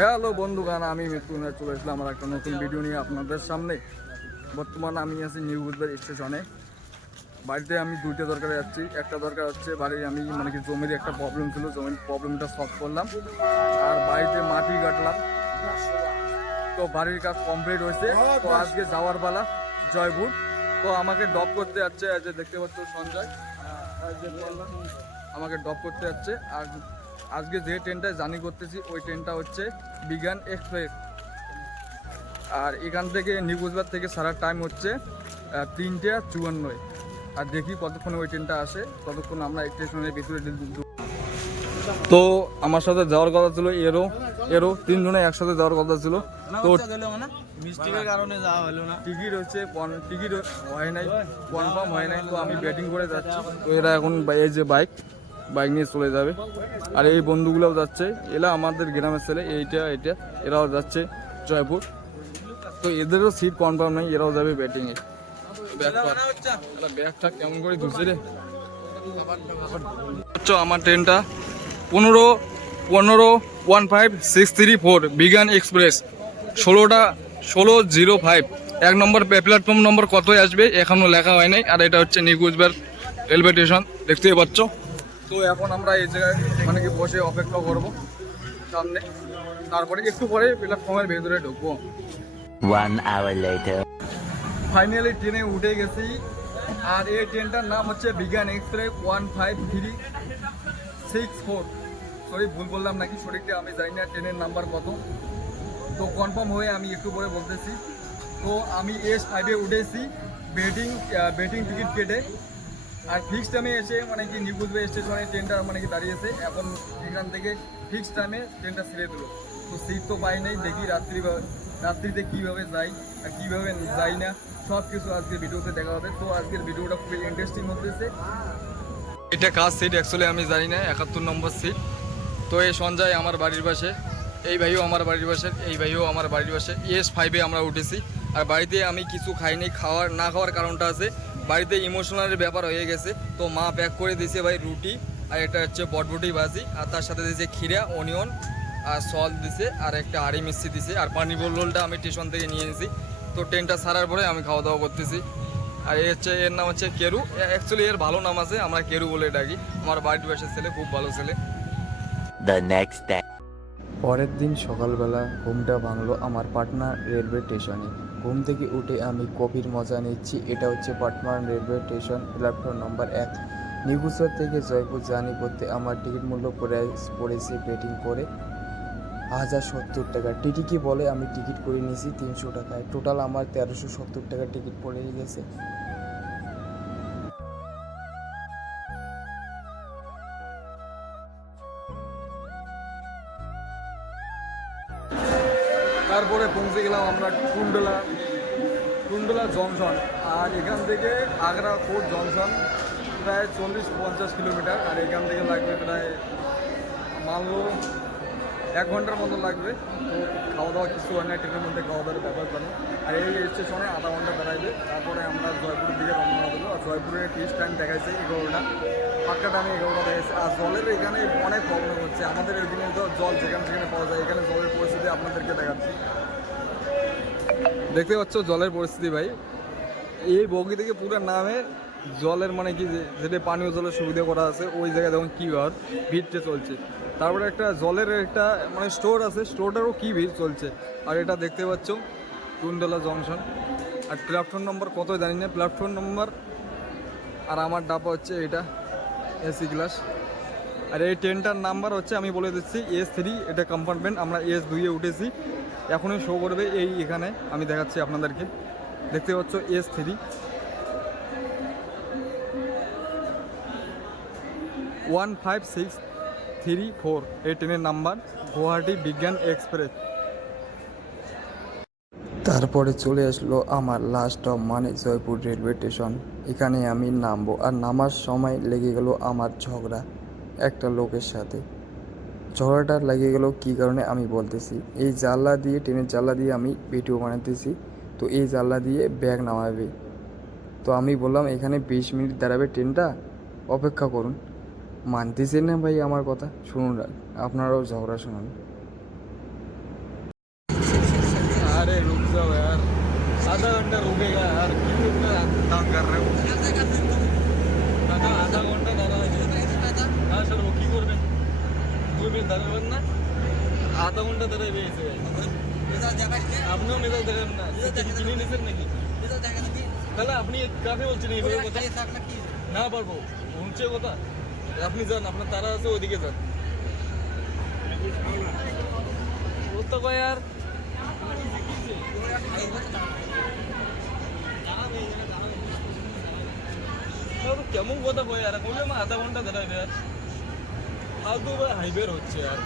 Hello বন্ধুগণ, আমি মৃত্যুঞ্জয় চলে আসলাম আমার একটা নতুন ভিডিও নিয়ে আপনাদের সামনে। বর্তমানে আমি আছি নিউ বুধবার স্টেশনে। বাড়িতে আমি দুইটা দরকারে যাচ্ছি। একটা দরকার হচ্ছে বাড়ি আমি মানে কি জমির একটা প্রবলেম ছিল, জমির প্রবলেমটা সলভ করলাম। আর বাড়িতে মাটি কাটলাম, তো বাড়ির কাজ কমপ্লিট হয়েছে। তো আজকে যাওয়ার পালা জয়পুর। তো আমাকে ড্রপ করতে যাচ্ছে, যে দেখতে পাচ্ছ সঞ্জয় আমাকে ড্রপ করতে যাচ্ছে। আর আজকে যে ট্রেনটায় জার্নি করতেছি ওই ট্রেনটা হচ্ছে বিজ্ঞান এক্সপ্রেস। আর এখান থেকে নিউ কুচবিহার থেকে সারার টাইম হচ্ছে 3:54। আর দেখি কতক্ষণে ওই ট্রেনটা আসে, ততক্ষণ আমরা স্টেশনের ভিতরে। তো আমার সাথে যাওয়ার কথা ছিল এরও তিনজনে একসাথে যাওয়ার কথা ছিল। তো মিস্টেকের কারণে যাওয়া হলো না। টিকিট হয় নাই, কনফার্ম হয় নাই। তো আমি ব্যাটিং করে যাচ্ছি। তো এরা এখন এই যে বাইক নিয়ে চলে যাবে। আর এই বন্ধুগুলোও যাচ্ছে, এরা আমাদের গ্রামের ছেলে, এরাও যাচ্ছে জয়পুর। তো এদেরও সিট কনফার্ম নেই, এরাও যাবে ব্যাটিংয়ে। ব্যাগটা কেমন করে ধুছে রে। আমার ট্রেনটা 15:15:15:634 বিজ্ঞান এক্সপ্রেস 16:05। 1 নম্বর প্ল্যাটফর্ম নম্বর কত আসবে এখনো লেখা হয় নাই। আর এটা হচ্ছে নিউ কুচবিহার রেলওয়ে স্টেশন, দেখতেই পাচ্ছ। তো এখন আমরা এই জায়গায় মানে কি বসে অপেক্ষা করবো সামনে, তারপরে একটু পরে প্ল্যাটফর্মের ভেতরে ঢুকবো। 1 hour later. ফাইনালি ট্রেনে উঠে গেছি। আর এই ট্রেনটার নাম হচ্ছে বিজ্ঞান এক্সপ্রেস 15364। সরি, ভুল বললাম নাকি সঠিকটা আমি জানি না ট্রেনের নাম্বার কত। তো কনফার্ম হয়ে আমি একটু পরে বলতেছি। তো আমি S5-এ উঠেছি বেটিং টিকিট কেটে। আর ফিক্সড টাইমে এসে মানে কি নিউ কুচবিহার স্টেশনে ট্রেনটা মানে কি দাঁড়িয়েছে। এখন এখান থেকে ফিক্সড টাইমে ট্রেনটা ছেড়ে দিল। তো সিট তো পাই নাই, দেখি রাত্রিতে কীভাবে যাই আর কীভাবে যাই না সব কিছু আজকের ভিডিওতে দেখা হবে। তো আজকের ভিডিওটা খুবই ইন্টারেস্টিং হতেছে। এটা কার সিট অ্যাকচুয়ালি আমি জানি না, 71 নম্বর সিট। তো এই সঞ্জয় আমার বাড়ির পাশে, এই ভাইও আমার বাড়ির পাশে, এই ভাইও আমার বাড়ির পাশে। S5-এ আমরা উঠেছি। আর বাড়িতে আমি কিছু খাইনি, না খাওয়ার কারণটা আছে বাড়িতে ইমোশনালের ব্যাপার হয়ে গেছে। তো মা প্যাক করে দিয়েছে ভাই রুটি, আর এটা হচ্ছে বটবটি ভাজি, আর তার সাথে দিয়েছে খিরা, অনিয়ন আর সল দিছে, আর একটা হাঁড়ি মিষ্টি দিছে, আর পানি বোতলটা আমি স্টেশন থেকে নিয়ে এনেছি। তো ট্রেনটা ছাড়ার পরে আমি খাওয়া দাওয়া করতেছি। আর এর নাম হচ্ছে কেরু। অ্যাকচুয়ালি এর ভালো নাম আছে, আমরা কেরু বলে ডাকি। আমার বাড়ির পাশের ছেলে, খুব ভালো ছেলে। The next day. পরের দিন সকালবেলা ঘুমটা ভাঙলো আমার পাটনা রেলওয়ে স্টেশনে। ঘুম থেকে উঠে আমি কফির মজা নিচ্ছি। এটা হচ্ছে Patna railway station, platform number 1। New Coochbehar থেকে জয়পুর জার্নি করতে আমার টিকিট মূল্য পড়েছে বেটিং করে 1070 টাকা। টিটিকি বলে আমি টিকিট করে নিয়েছি 300 টাকায়। টোটাল আমার 1370 টাকা টিকিট পড়ে গেছে। তারপরে পৌঁছে গেলাম আমরা টুন্ডলা জংশন। আর এখান থেকে আগ্রা ফোর্ট জংশন প্রায় 40-50 কিলোমিটার। আর এখান থেকে লাগবে প্রায় মানলো 1 ঘন্টার মতো লাগবে। তো খাওয়া দাওয়া কিছু হয় না, ট্রেনের মধ্যে খাওয়া দাওয়ার ব্যাপার জানো। আর এই স্টেশনে আধা ঘন্টা বেড়াইবে, তারপরে আমরা জয়পুরের দিকে রওনা দেবো। আর জয়পুরের ফিক্স টাইম দেখাইছে 11টা, পাক্কা টাইমে 11টা দেখাইছে। আর জলের এখানে অনেক প্রবলেম হচ্ছে। আমাদের এখানে তো জল যেখানে সেখানে পাওয়া যায়, এখানে জলের পরিস্থিতি আপনাদেরকে দেখাচ্ছি। দেখতে পাচ্ছ জলের পরিস্থিতি ভাই, এই বগি থেকে পুরো নামে জলের মানে কি যেটা পানীয় জলের সুবিধা করা আছে ওই জায়গায় দেখুন কী ভিড়টা চলছে। তারপরে একটা জলের একটা মানে স্টোর আছে, স্টোরটারও কী ভিড় চলছে। আর এটা দেখতে পাচ্ছ টুন্ডলা জংশন। আর প্ল্যাটফর্ম নম্বর কত জানি না, প্ল্যাটফর্ম নম্বর। আর আমার ডাবা হচ্ছে এটা AC ক্লাস। আর এই ট্রেনটার নাম্বার হচ্ছে আমি বলে দিচ্ছি S3। এটা কম্পার্টমেন্ট, আমরা S2-এ উঠেছি। এখনই শো করবে এখানে, আমি দেখাচ্ছি আপনাদেরকে। দেখতে পাচ্ছ S3 15634 এই ট্রেনের নাম্বার, গুয়াহাটি বিজ্ঞান এক্সপ্রেস। তারপরে চলে আসলো আমার লাস্ট স্টপ মানে জয়পুর রেলওয়ে স্টেশন। এখানে আমি নামবো। আর নামার সময় লেগে গেল আমার ঝগড়া একটা লোকের সাথে। ঝগড়াটা লেগে গেল কী কারণে আমি বলতেছি। এই জানলা দিয়ে, ট্রেনের জানলা দিয়ে আমি ভিডিও বানাতেছি। তো এই জানলা দিয়ে ব্যাগ নামাবে। তো আমি বললাম এখানে 20 মিনিট দাঁড়াবে ট্রেনটা, অপেক্ষা করুন। মানতেছেন না ভাই আমার কথা। শুনুন, আপনারাও ঝগড়া শুনুন। अरे रुक जाओ यार, आधा घंटा रुकेगा यार, क्यों इतना तंग कर रहे हो? आधा घंटा दाঁড়াবে। হ্যাঁ স্যার, ও কি করবে? তুমি দাঁড়াবেন না, আধা ঘন্টা দাঁড়াবে এসে। আপনিও মেজাজ দেখান না, কিনে নিছেন নাকি? তাহলে আপনি কাকে বলছেন এইভাবে কথা? না পারবো, শুনছে কথা। আপনি যান, আপনার তারা আছে, ওইদিকে যান। ও তো কয় यार কেমন কথা কয় यार, বললাম আধা ঘন্টা দাঁড়াবে यार, ফালতু হাইবের হচ্ছে यार।